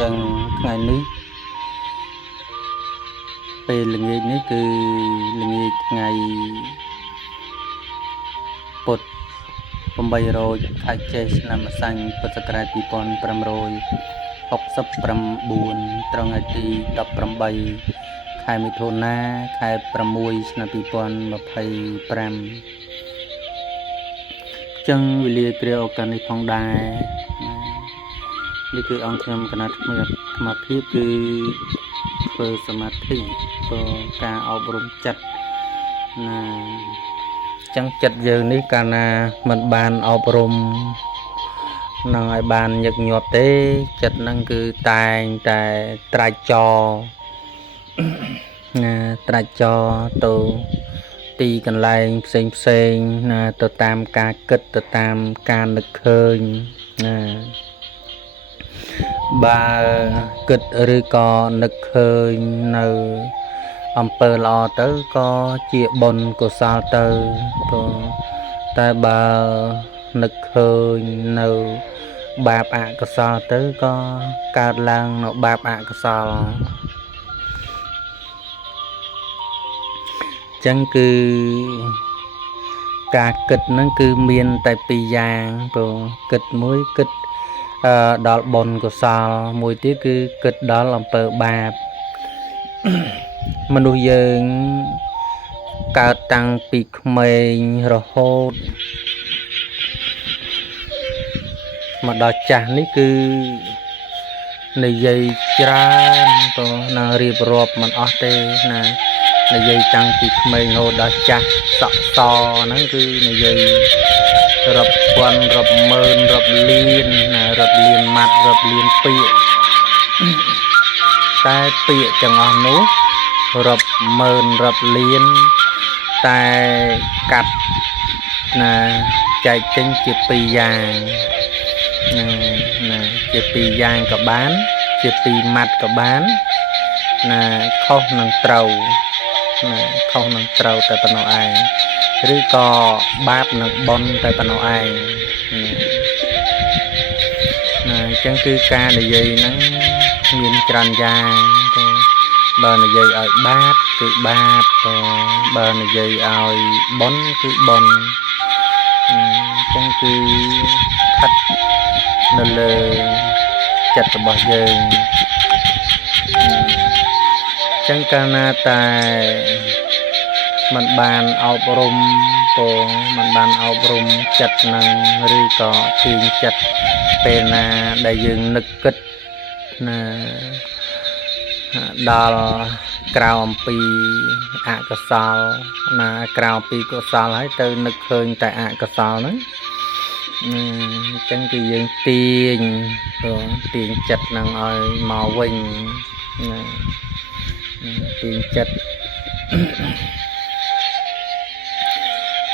ចឹងថ្ងៃនេះពេលល្ងាចនេះគឺល្ងាចថ្ងៃពុធ8រោចខែចេសឆ្នាំម្សាញ់ពុទ្ធសករាជ2569ត្រង់ថ្ងៃទី18ខែមិថុនាខែ6ឆ្នាំ2025ចឹងវេលាគ្រាឱកាសនេះផងដែរនេះគឺអង្គខ្ញុំគណៈថ្មីអាត្មាភាពគឺធ្វើសមាធិព្រោះការអប់រំចិត្តណាចឹងចិត្តយើងនេះកាលណាមិនបានអប់រំនឹងឲ្យបានញឹកញាប់ទេចិត្តហ្នឹងគឺតែងតែត្រាច់ចរណាត្រាច់ចរទៅទីកន្លែងផ្សេងណាទៅតាមការគិតទៅតាមការនឹកឃើញណាបើគិតឬក៏នឹកឃើញនៅអំពើល្អទៅក៏ជាបុណ្យកុសលទៅព្រោះតែបើនឹកឃើញនៅបាបអកុសលទៅក៏កើតឡើងនៅបាបអកុសលចឹងគឺការគិតហ្នឹងគឺមានតែពីរយ៉ាងព្រោះគិតមួយគិតដល់បុណ្យកុសលមួយទៀតគឺគិតដល់អំពើបាបមនុស្សយើងកើតតាំងពីក្មេងរហូតមកដល់ចាស់នេះគឺនិយាយច្រើនព្រោះណារៀបរាប់មិនអស់ទេណានិយាយតាំងពីក្មេងរហូតដល់ចាស់សក់សហ្នឹងគឺនិយាយរាប់ពាន់រាប់ម៉ឺនរាប់លានណារាប់លានម៉ាត់រាប់លានពាក្យតែពាក្យទាំងអស់នោះរាប់ម៉ឺនរាប់លានតែកាត់ណាចែកចេញជាពីរយ៉ាងណាជាពីរយ៉ាងក៏បានជាពីរម៉ាត់ក៏បានណាខុសនឹងត្រូវណាខុសនឹងត្រូវតែប៉ុណ្ណោះឯងឬក៏បាបនឹងបុណ្យតែប៉ុណ្ណោះឯងណាអញ្ចឹងគឺការនិយាយហ្នឹងមានច្រើនយ៉ាងទៅបើនិយាយឲ្យបាបគឺបាបទៅបើនិយាយឲ្យបុណ្យគឺបុណ្យអញ្ចឹងគឺស្ថិតនៅលើចិត្តរបស់យើងអញ្ចឹងកាលណាតែมันបានអប់រំពោมันបានអប់រំចិត្តនឹងឬក៏ទាញចិត្តពេលណាដែលយើងនឹកគិតណាដល់ក្រៅអំពីអកុសលណាក្រៅអំពីកុសលហើយទៅនឹកឃើញតែអកុសលហ្នឹងអញ្ចឹងគឺយើងទាញចិត្តនឹងឲ្យមកវិញណាទាញចិត្ត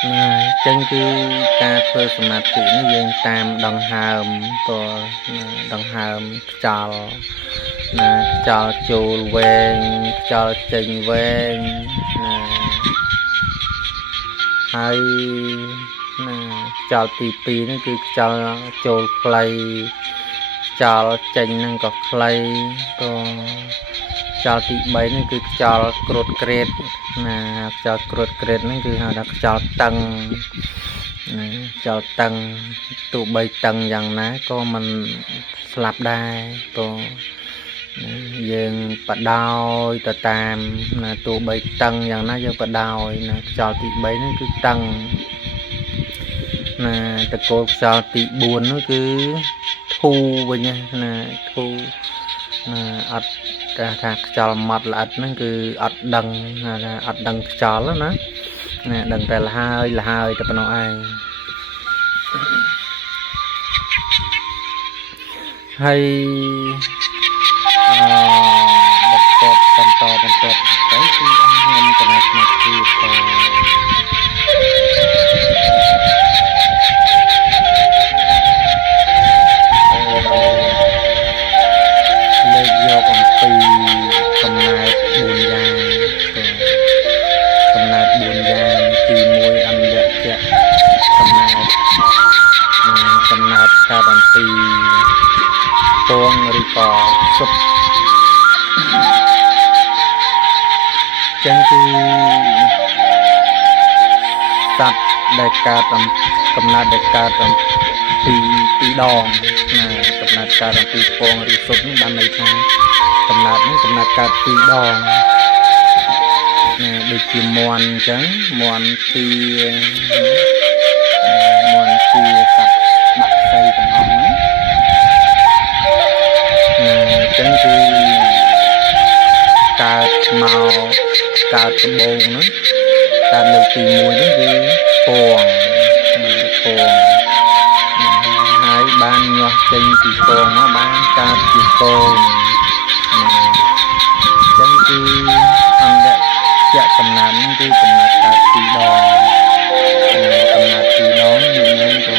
ណាអញ្ចឹងគឺការធ្វើសមាធិនេះយើងតាមដង្ហើមក៏ដង្ហើមខ្យល់ណាខ្យល់ចូលវែងខ្យល់ចេញវែងណាហើយណាខ្យល់ទី2នេះគឺខ្យល់ចូលខ្លីខ្យល់ចេញហ្នឹងក៏ខ្លីក៏ខ្យល់ទី3នេះគឺខ្យល់គ្រុតក្រេតណាខ្យល់គ្រុតក្រេតហ្នឹងគឺហៅថាខ្យល់តឹងណាខ្យល់តឹងទោះបីតឹងយ៉ាងណាក៏មិនស្លាប់ដែរព្រោះយើងបដោយទៅតាមណាទោះបីតឹងយ៉ាងណាយើងបដោយណាខ្យល់ទី3ហ្នឹងគឺតឹងណាតកូលខ្យល់ទី4នោះគឺធូរវិញណាធូរណាអត់តែថាខ្យល់ម៉ត់ល្អិតហ្នឹងគឺអត់ដឹងណាអត់ដឹងខ្យល់ណាដឹងតែលហើយតែប៉ុណ្ណោះឯងហើយបន្តទៅគឺអង្គខ្ញុំគណៈស្មារតីក៏លើកយកអំពីកំណើត4យ៉ាងទៅកំណើត4យ៉ាងទី1អនិច្ចកំណើតកើតអំពី ពងឬក៏សុទ្ធចឹងគឺសត្វដែលកើតកំណើតដែលកើតពីដងណាកំណើតកើតអំពីពងឬសុទ្ធនេះបានន័យថាកំណើតហ្នឹងកំណើតកើតពីរដងណាដូចជាមន់អញ្ចឹងមន់ទាសត្វបាក់សីទាំងអស់ហ្នឹងណាអញ្ចឹងគឺកើតមកកើតដំបូងហ្នឹងកើតលើកទី1ហ្នឹងគឺពងហើយបានញាស់ចេញពីពងមកបានកើតជាកូនអញ្ចឹងគឺអន្តរជាកំណើតហ្នឹងគឺកំណើតកើតពីរដងកំណើតពីរដងនឹងក៏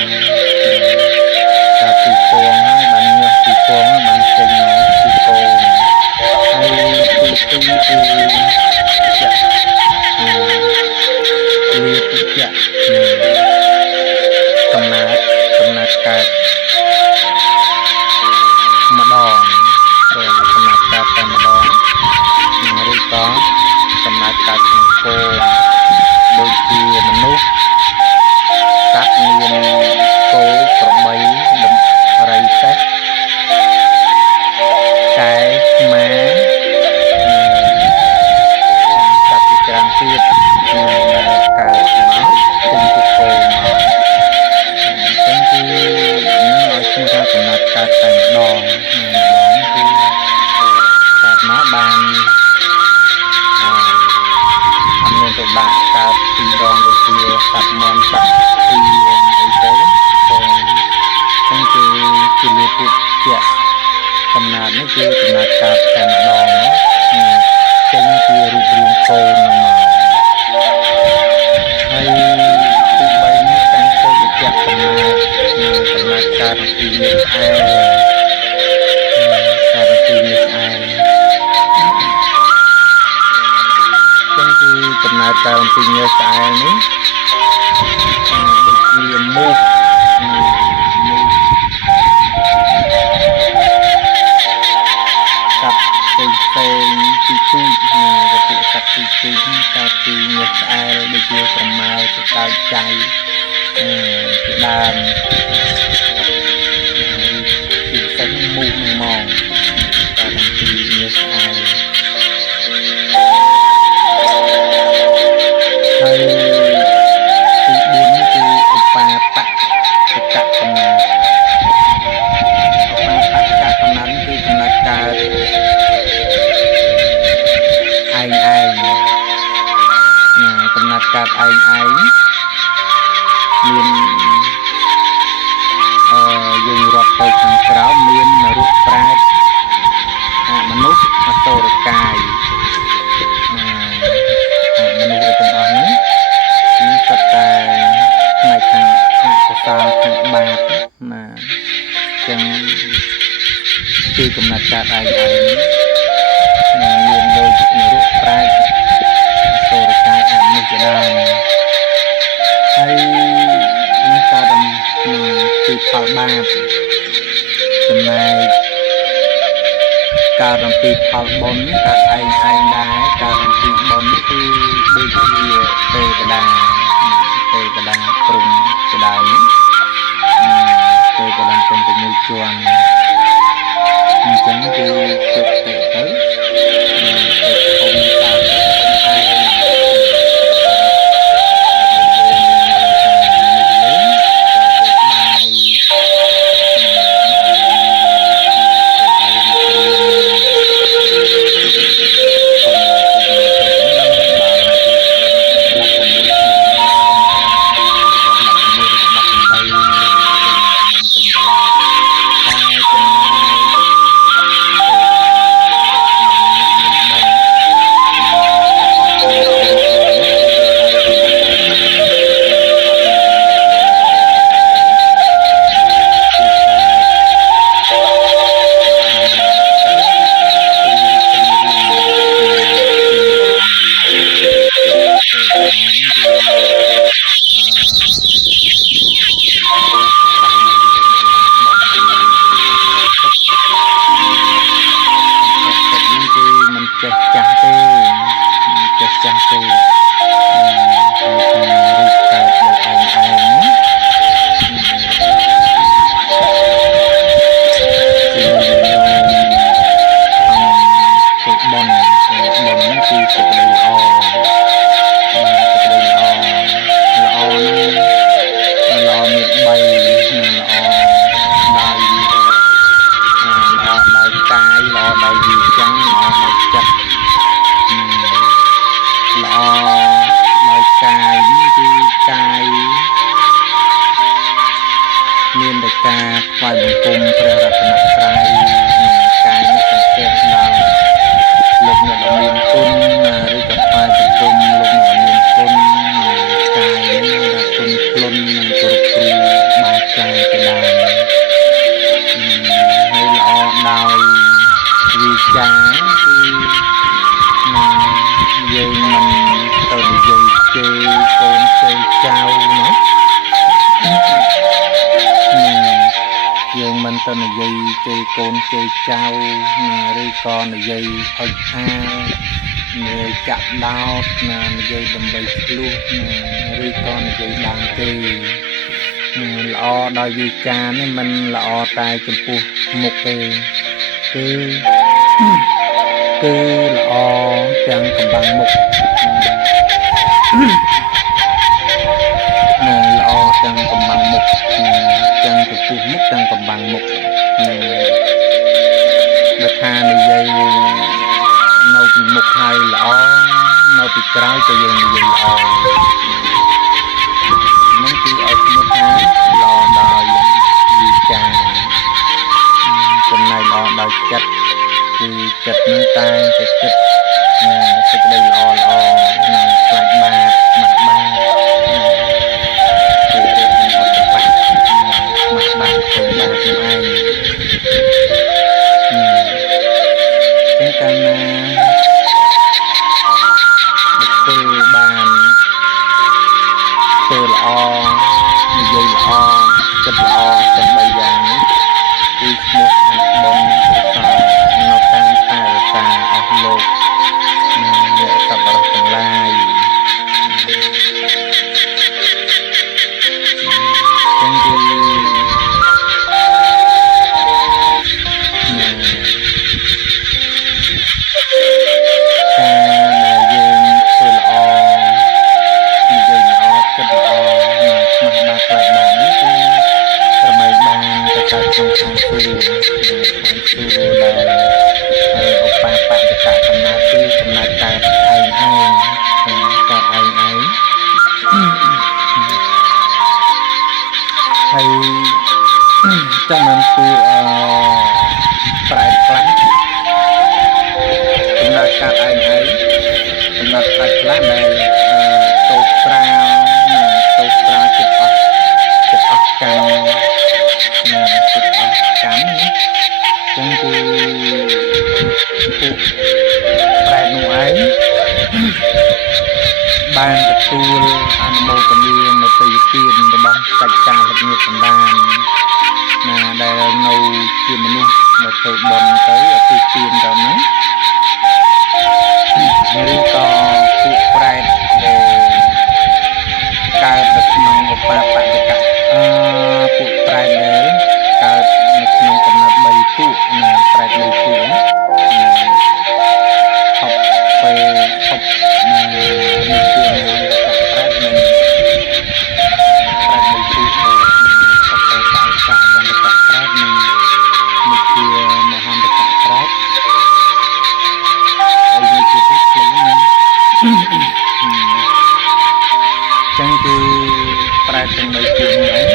កើតពីពងហើយបានញាស់ពីពងបានចេញមកជាកូនហើយទី2គឺជាលាតិចៈកំណើតកើតម្ដងកំណើតកើតតែម្ដងឬក៏កំណើតកើតក្នុងគោដូចជាមនុស្សសត្វមានគោក្របីដំរីសេះកែស្មាសត្វជាច្រើនទៀតកើតមកពេញជាគោមកអញ្ចឹងគឺនឹងឲ្យឈ្មោះថាកំណើតកើតតែម្ដងគឺកើតមកបានអត់មានពិបាកកើតពីរដងដូចជាសត្វមន់សត្វទីអីទៅអញ្ចឹងគឺជាលាតិចៈកំណើតនេះគឺកំណើតកើតតែម្ដងចេញជារូបរាងកូននឹងមកហើយទី3នេះតាំងទៅជាកំណើតកើតពីមាសស្អែលកើតពីមាសស្អែលចឹងគឺកំណើតកើតអំពីមាសស្អែលនេះដូចជាមូសសត្វផ្សេងទីទូចវត្ថុសត្វទីទូចកើតពីមាសស្អែលដូចជាក្រមាលស្កៅចៃជាដើមពីផ្សេងមូសនឹងមកកើតអំពីមាសស្អែលហើយទី4នេះគឺឧបាបកកំណើតឧបាបកកំណើតគឺកំណើតកើតឯងកំណើតកើតឯងមានយើងរាប់ទៅខាងក្រោមមានរូបប្រែតមនុស្សអសុរកាយមនុស្សទាំងអស់នេះសុទ្ធតែផ្នែកខាងអកុសលខាងបាបណាចឹងគឺកំណត់កើតឯងមានដូចរូបប្រែតអសុរកាយអមនុស្សជាដើមហើយនឹងកើតអំពីផលបាបចំណែកកើតអំពីផលបុណ្យកើតឯងដែរកើតអំពីបុណ្យគឺដូចជាទេវតាព្រំជាដើមទេវតាទាំង6ជាន់អញ្ចឹងគឺជុតទៅធំកើត យាយកូនជ័យចៅណាយើងមិនទៅនិយាយជ័យកូនជ័យចៅឬក៏និយាយអុចអានិយាយចាក់ដោតនិយាយដើម្បីឆ្លោះឬក៏និយាយដើមទេល្អដោយវាចានេះមិនល្អតែចំពោះមុខទេគឺល្អទាំងកំបាំងមុខល្អទាំងកំបាំងមុខទាំងចំពោះមុខទាំងកំបាំងមុខបើថានិយាយនៅពីមុខហើយល្អនៅពីក្រោយក៏យើងនិយាយល្អនឹងគឺឲ្យឈ្មោះថាល្អដោយវិចារចំណែកល្អដោយចិត្តគឺចិត្តនឹងតែតែគិតសេចក្តីល្អនឹងខ្លាចបាបមកបាបគឺនឹងអត់ទៅបាក់មកបាក់ទៅបាបនឹងឯងចឹងកាលណាបុគ្គលបានធ្វើល្អនិយាយល្អគិតល្អទាំង3យ៉ាងនេះគឺឈ្មោះថាបុណ្យកុសលនៅតាមតែរសាអស់លោកអ្នកសប្បុរសទាំងឡាយចឹងគឺការដែលយើងធ្វើល្អនិយាយល្អគិតល្អស្មោះបាក់ខ្លាចបាបនេះគឺប្រមែងបានទៅកើតក្នុងខាងសួគ៌ដែលឧបាបតិកកំណើតគឺកំណើតកើតឯងកើតឯងហើយចាំមិនគួរប្រែខ្លះកំណើតកើតឯងកំណើតកើតខ្លះដែលតូចស្រាលចិត្តអស់កម្មចិត្តអស់កម្មណាចឹងគឺពួកប្រែនោះឯងបានទទួលអនុមោទនានៅទីទានរបស់សច្ចចាលញាតិសន្តានដែលនៅជាមនុស្សនៅធ្វើបុណ្យទៅអតិទានទៅហ្នឹងឬក៏ពួកប្រែដែលកើតនៅក្នុងឧបាបតិកៈពួកប្រែដែលកើតនៅក្នុងកំណត់3ពួកប្រែ3ពួកហប់ពេលហប់នេះគឺប្រែនឹងប្រែ3ពួកហប់ទៅសាសវន្តកៈប្រែនឹងនេះគឺមហន្តកៈប្រែហើយនេះគឺទៅឃើញចឹងគឺប្រែទាំង3ពួកនេះឯង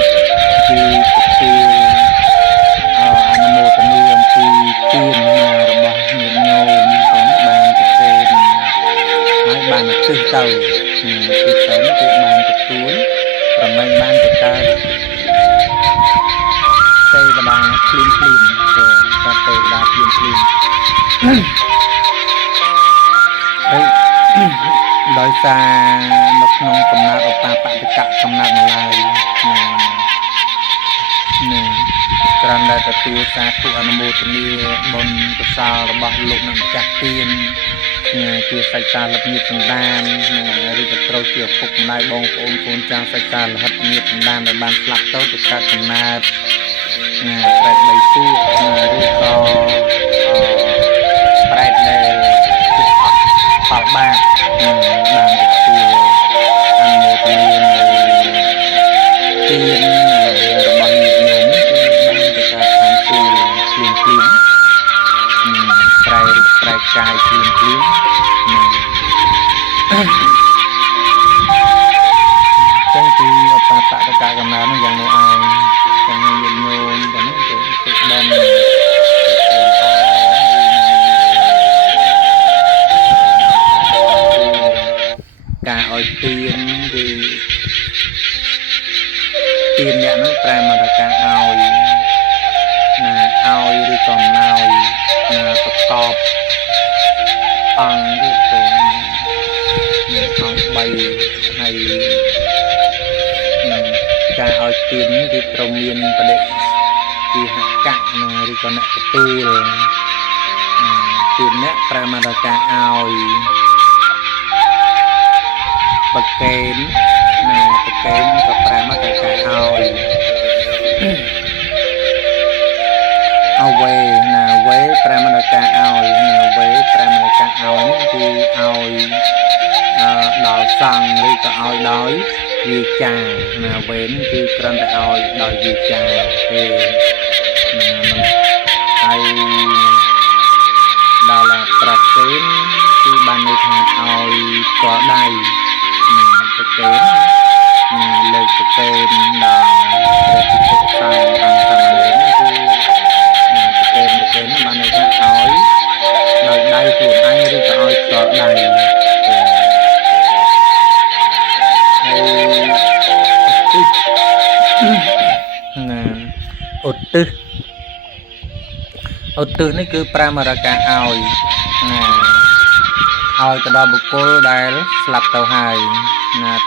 គឺទទួលអនុមោទនាអំពីទានរបស់ញាតិញោមទាំងបានប្រកេនហើយបានទិសទៅគឺបានទទួលប្រមែងបានទៅកើតទេវតាភ្លាមក៏កើតទេវតាភ្លាមដោយសារនៅក្នុងកំណើតឧបាបតិកៈកំណើតម្លាយគ្រាន់តែទទួលសាធុអនុមោទនាបុណ្យកុសលរបស់លោកនិងម្ចាស់ទានជាសច្ចចាលញាតិសន្តានឬក៏ត្រូវជាឪពុកម្ដាយបងប្អូនកូនចៅសច្ចចាលញាតិសន្តានដែលបានស្លាប់ទៅកើតកំណើតប្រែត3ពូឬក៏ប្រែតដែលចិត្តអស់ផលបាបបានទទួលអនុមោទនានៅទានរបស់ញាតិញោមគឺបានទៅការខាងសួគ៌ភ្លាមប្រែកាយភ្លាមចឹងគឺឧបាបតិកៈកំណើតនោះយ៉ាងនោះឯងចឹងញាតិញោមទាំងនោះទៅបានការឲ្យទានគឺទានអ្នកនោះប្រែមកថាការឲ្យឲ្យឬក៏អំណោយប្រកបអង្គទៀតទៅអង្គ3ហើយ ហើយការឲ្យទានគឺត្រូវមានបដិជាហកៈឬក៏អ្នកទទួលទានអ្នកប្រែមកដល់ការឲ្យប្រកេនប្រកេនក៏ប្រែមកដល់ការឲ្យអវេវេប្រែមកដល់ការឲ្យវេប្រែមកដល់ការឲ្យគឺឲ្យដល់សង្ឃឬក៏ឲ្យដោយវាចាវេនគឺគ្រាន់តែឲ្យដោយវាចាទេមិនហើយដល់ប្រកេនគឺបានន័យថាឲ្យផ្ទាល់ដៃប្រកេនលើកប្រកេនដល់ព្រះភិក្ខុសង្ឃអង្គសាមណេរគឺប្រកេនបានន័យថាឲ្យដោយដៃខ្លួនឯងឬក៏ឲ្យផ្ទាល់ដៃឧទ្ទិសនេះគឺប្រាមរកាឲ្យទៅដល់បុគ្គលដែលស្លាប់ទៅហើយ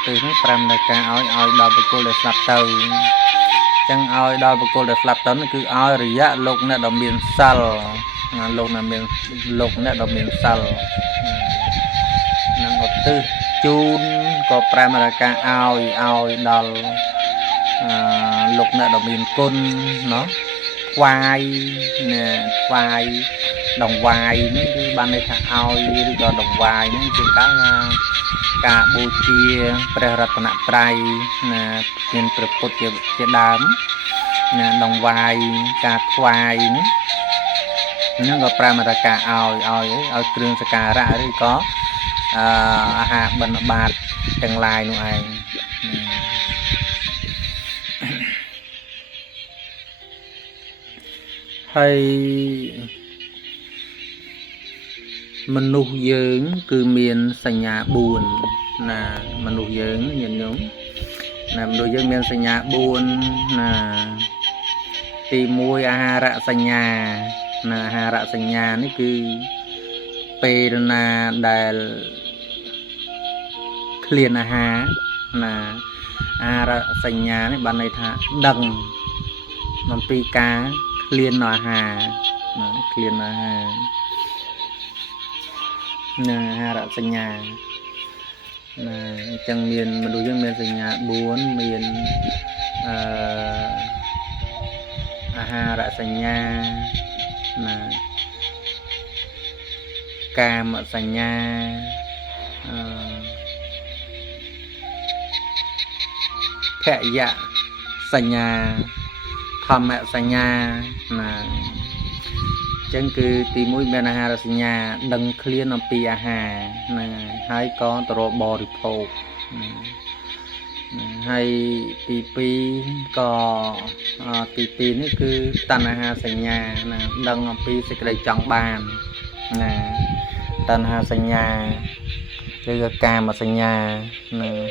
ទិសនេះប្រាមរកាឲ្យដល់បុគ្គលដែលស្លាប់ទៅអញ្ចឹងឲ្យដល់បុគ្គលដែលស្លាប់ទៅនេះគឺឲ្យរយៈលោកអ្នកដ៏មានសិលលោកអ្នកដ៏មានសិលនឹងឧទ្ទិសជូនក៏ប្រាមរកាឲ្យដល់លោកអ្នកដ៏មានគុណเนาะថ្វាយដង្វាយនេះគឺបានន័យថាឲ្យឬក៏ដង្វាយនេះជាការបូជាព្រះរតនត្រ័យមានព្រះពុទ្ធជាដើមដង្វាយការថ្វាយហ្នឹងក៏ប្រាមរកាឲ្យគ្រឿងសក្ការៈឬក៏អាហារបិណ្ឌបាតទាំងឡាយនោះឯងហើយមនុស្សយើងគឺមានសញ្ញា4មនុស្សយើងញាតិញោមមនុស្សយើងមានសញ្ញា4ទី1អាហារសញ្ញាអាហារសញ្ញានេះគឺពេលណាដែលឃ្លានអាហារអាហារសញ្ញានេះបានន័យថាដឹងអំពីការឃ្លានអាហារឃ្លានអាហារអាហារសញ្ញាអញ្ចឹងមានមនុស្សយើងមានសញ្ញា4មានអាហារសញ្ញាកាមសញ្ញាភយសញ្ញាធម្មសញ្ញាអញ្ចឹងគឺទី1មានអាហារសញ្ញាដឹងឃ្លានអំពីអាហារហើយក៏ទៅរកបរិភោគហើយទី2ក៏ទី2នេះគឺតណ្ហាសញ្ញាដឹងអំពីសេចក្តីចង់បានតណ្ហាសញ្ញាឬក៏កាមសញ្ញា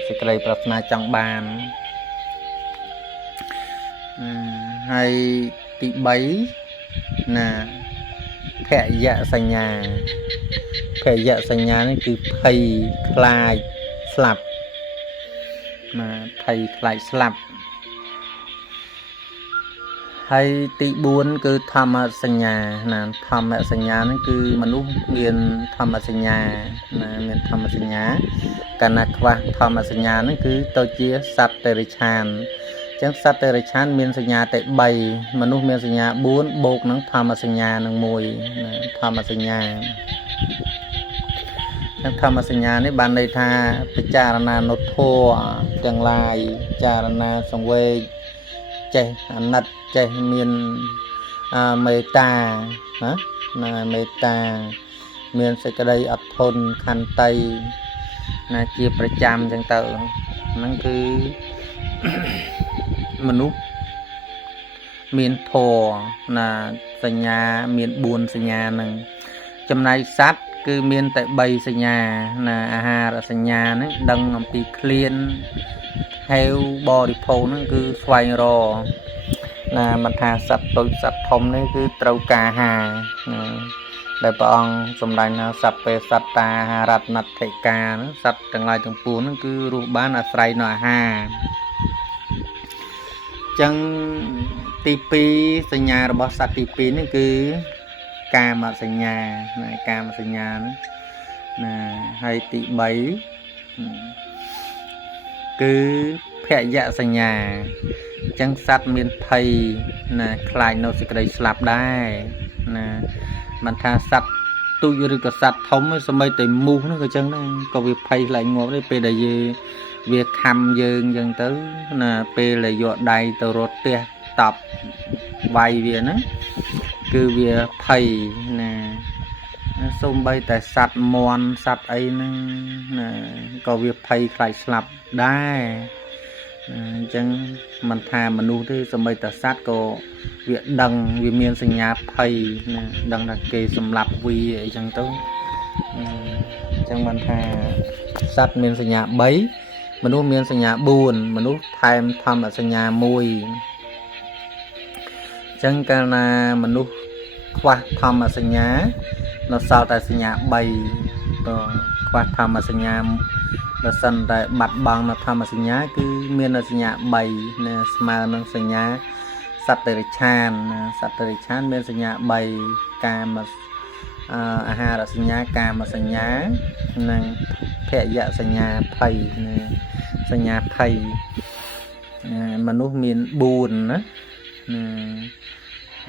សេចក្តីប្រាថ្នាចង់បានហើយទី3ភយសញ្ញានេះគឺភ័យខ្លាចស្លាប់ភ័យខ្លាចស្លាប់ហើយទី4គឺធម្មសញ្ញាធម្មសញ្ញានេះគឺមនុស្សមានធម្មសញ្ញាមានធម្មសញ្ញាកាលណាខ្វះធម្មសញ្ញានេះគឺទៅជាសត្វតិរិច្ឆានអញ្ចឹងសត្វតិរិច្ឆានមានសញ្ញាតែ3មនុស្សមានសញ្ញា4បូកនឹងធម្មសញ្ញានឹង1ធម្មសញ្ញាធម្មសញ្ញានេះបានន័យថាពិចារណានុធម៌ទាំងឡាយពិចារណាសង្វេគចេះអាណិតចេះមានមេត្តាមេត្តាមានសេចក្តីអត់ធន់ខន្តីជាប្រចាំអញ្ចឹងទៅហ្នឹងគឺមនុស្សមានធម៌សញ្ញាមាន4សញ្ញាហ្នឹងចំណែកសត្វគឺមានតែ3សញ្ញាអាហារសញ្ញាហ្នឹងដឹងអំពីឃ្លានហេវបរិភោគហ្នឹងគឺស្វែងរកមិនថាសត្វតូចសត្វធំនេះគឺត្រូវការអាហារ ដែលព្រះអង្គសម្ដែងថាសព្វេសត្តាអាហារតនតិកាសត្វទាំងឡាយទាំងពួងហ្នឹងគឺរស់បានអាស្រ័យនៅអាហារចឹងទី2សញ្ញារបស់សត្វទី2នេះគឺកាមសញ្ញាណាកាមសញ្ញាណាហើយទី3គឺភយសញ្ញាចឹងសត្វមានភ័យណាខ្លាចនៅសេចក្តីស្លាប់ដែរណាមិនថាសត្វទូចឬក៏សត្វធំសម្បីតែមូសហ្នឹងក៏ចឹងដែរក៏វាភ័យខ្លាចងាប់ដែរពេលដែលវាខំយើងចឹងទៅណាពេលដែលយកដៃទៅរត់ផ្ទះតប់វាយវាហ្នឹងគឺវាភ័យណាសូម្បីតែសត្វមន់សត្វអីហ្នឹងណាក៏វាភ័យខ្លាចស្លាប់ដែរអញ្ចឹងមិនថាមនុស្សទេសូម្បីតែសត្វក៏វាដឹងវាមានសញ្ញាភ័យណាដឹងថាគេសម្លាប់វាអីចឹងទៅអញ្ចឹងមិនថាសត្វមានសញ្ញា3មនុស្សមានសញ្ញា4មនុស្សថែមធម្មសញ្ញា1អញ្ចឹងកាលណាមនុស្សខ្វះធម្មសញ្ញានៅសល់តែសញ្ញា3તોខ្វះធម្មសញ្ញាបើសិនតែបាត់បង់នៅធម្មសញ្ញាគឺមានសញ្ញា3ណាស្មើនឹងសញ្ញាសត្វតិរិច្ឆានសត្វតិរិច្ឆានមានសញ្ញា3កាមអាហារសញ្ញាកាមសញ្ញានិងភយសញ្ញាភ័យសញ្ញាភ័យមនុស្សមាន4ណា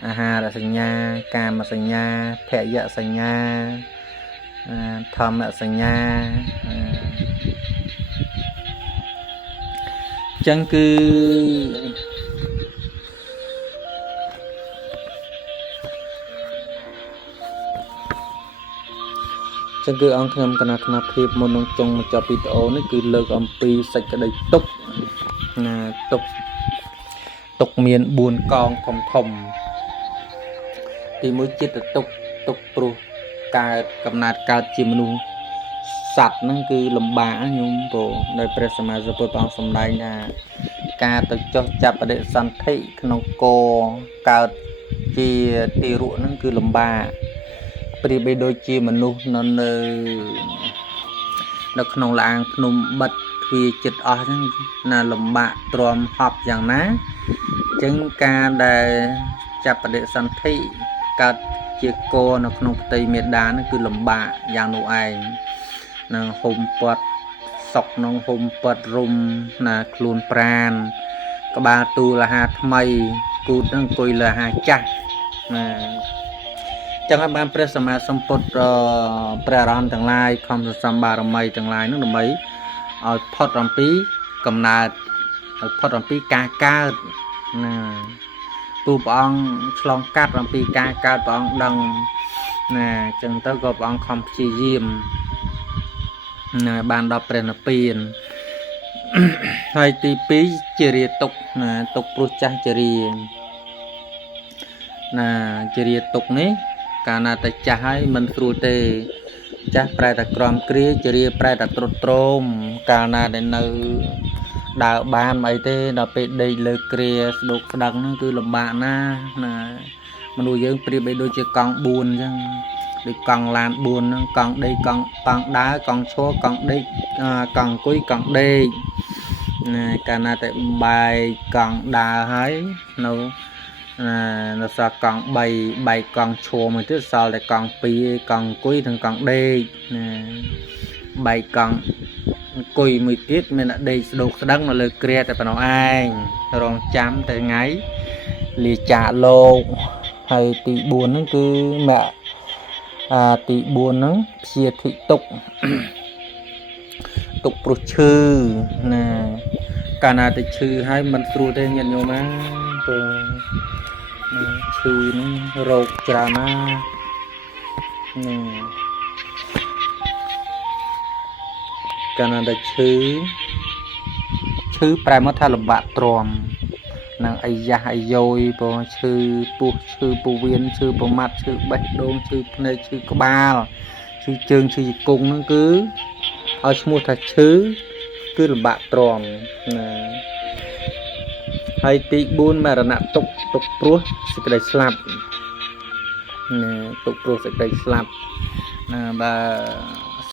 អាហារសញ្ញាកាមសញ្ញាភយសញ្ញាធម្មសញ្ញាចឹងគឺអង្គខ្ញុំគណៈអាត្មាភាពមុននឹងចុងបញ្ចប់វីដេអូនេះគឺលើកអំពីសេចក្តីទុក្ខណាទុក្ខមាន4កងធំទី1ចិត្តទុក្ខព្រោះកើតកំណើតកើតជាមនុស្សសត្វហ្នឹងគឺលំបាកញោមព្រោះដោយព្រះសម្មាសម្ពុទ្ធអង្គសម្ដែងថាការទៅចុះចាប់បដិសន្ធិក្នុងគោកើតជាទីរក់ហ្នឹងគឺលំបាកប្រៀបដូចជាមនុស្សនៅក្នុងលាងភ្នំបិទទ្វារចិត្តអស់ហ្នឹងណាលំបាកទ្រាំហប់យ៉ាងណាអញ្ចឹងការដែលចាប់បដិសន្ធិកើតជាគោនៅក្នុងផ្ទៃមេដាហ្នឹងគឺលំបាកយ៉ាងនោះឯងនឹងហុំពាត់សុកក្នុងហុំពាត់រុំណាខ្លួនប្រានក្បាលទូលអាហារថ្មីគូតនឹងអង្គុយលើអាហារចាស់ណាចឹងហើយបានព្រះសម្មាសម្ពុទ្ធព្រះអរហន្តទាំងឡាយខំសន្សំបារមីទាំងឡាយនឹងដើម្បីឲ្យផុតអំពីកំណើតឲ្យផុតអំពីការកើតណាទូព្រះអង្គឆ្លងកាត់អំពីការកើតព្រះអង្គដឹងណាចឹងទៅក៏ព្រះអង្គខំព្យាយាមណាបានដល់ព្រះនិព្វានហើយទី2ជារាទុកណាទុកព្រោះចាស់ជារាណាជារាទុកនេះកាលណាតែចាស់ហើយមិនស្រួលទេចាស់ប្រែតែក្រំគ្រាជារាប្រែតែត្រុតត្រោមកាលណាដែលនៅដើរបានអីទេដល់ពេលដេកលើគ្រាស្ដុកស្ដឹងហ្នឹងគឺលំបាកណាមនុស្សយើងប្រៀបដូចជាកង់4អញ្ចឹងដូចកង់ឡាន4ហ្នឹងកង់ដេកកង់ដើរកង់ឈរកង់ដេកកង់អង្គុយកង់ដេកណាកាលណាតែបែកកង់ដើរហើយនៅសល់កង់3បែកកង់ឈរមួយទៀតសល់តែកង់2កង់អង្គុយនិងកង់ដេកណាបែកកង់អង្គុយមួយទៀតមានតែដេកស្ដុកស្ដឹងនៅលើគ្រាតែប៉ុណ្ណោះឯងរងចាំតែថ្ងៃលាចាកលោកហើយទី4ហ្នឹងគឺទី4ហ្នឹងព្យាធិទុក្ខទុក្ខព្រោះឈឺណាកាលណាទៅឈឺហើយមិនស្រួលទេញាតិញោមណាព្រោះឈឺហ្នឹងរោគច្រើនណាកាលណាទៅឈឺប្រែមកថាលំបាកទ្រាំនឹងអាយ៉ាស់អាយ៉យព្រោះឈឺពោះឈឺពោះវៀនឈឺប្រមាត់ឈឺបេះដូងឈឺភ្នែកឈឺក្បាលឈឺជើងឈឺជង្គង់ហ្នឹងគឺឲ្យឈ្មោះថាឈឺគឺលំបាកទ្រាំណាហើយទី4មរណៈទុក្ខព្រោះសេចក្តីស្លាប់ ទុកព្រោះសេចក្តីស្លាប់ណាបើ